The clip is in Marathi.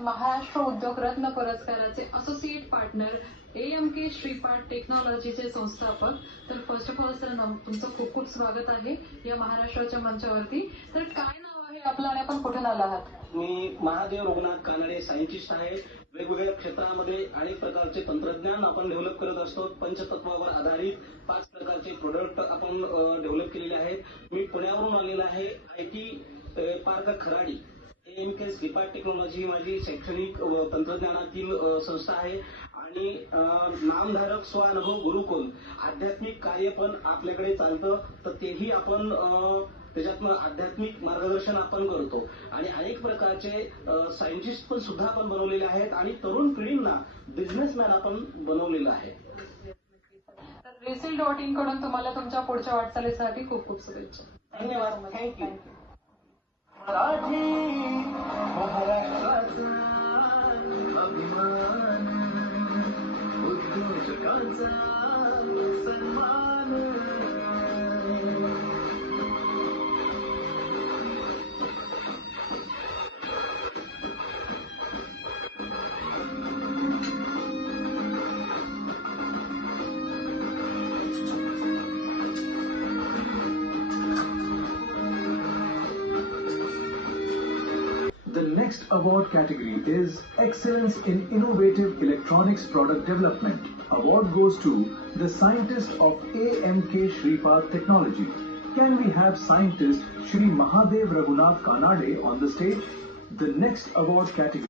महाराष्ट्र उद्योग रत्न पुरस्काराचे असोसिएट पार्टनर AMK श्रीपाद टेक्नॉलॉजीचे संस्थापक। तर फर्स्ट ऑफ ऑल सर तुमचं खूप खूप स्वागत आहे या महाराष्ट्राच्या मंचावरती। तर काय नाव आहे आपलं आणि आपण कुठून आला आहात? मी महादेव रघुनाथ कानाडे सायंटिस्ट आहे। वेगवेगळ्या क्षेत्रामध्ये अनेक प्रकारचे तंत्रज्ञान आपण डेव्हलप करत असतो। पंचतत्वावर आधारित 5 प्रकारचे प्रोडक्ट आपण डेव्हलप केलेले आहेत। मी पुण्यावरून आलेला आहे। IT park Kharadi AMK Shripad technology माझी शैक्षणिक तंत्रज्ञानातील संस्था आहे आणि नामधारक स्वानुभव गुरुकुल आध्यात्मिक कार्य पण आपल्याकडे चालतं। तर तेही आपण त्याच्यातनं आध्यात्मिक मार्गदर्शन आपण करतो आणि अनेक प्रकारचे सायंटिस्ट पण सुद्धा आपण बनवलेले आहेत आणि तरुण पिढींना बिझनेसमॅन आपण बनवलेलं आहे। तर रेसिल.in कडून तुम्हाला तुमच्या पुढच्या वाटचालीसाठी खूप खूप शुभेच्छा। धन्यवाद। थँक्यू। महाराष्ट्राचा अभिमान उद्योजकांचा सन्मान। The next award category is Excellence in Innovative Electronics Product Development. Award goes to the scientist of AMK Shripad Technology. Can we have scientist Shri Mahadev Raghunath Kanade on the stage? The next award category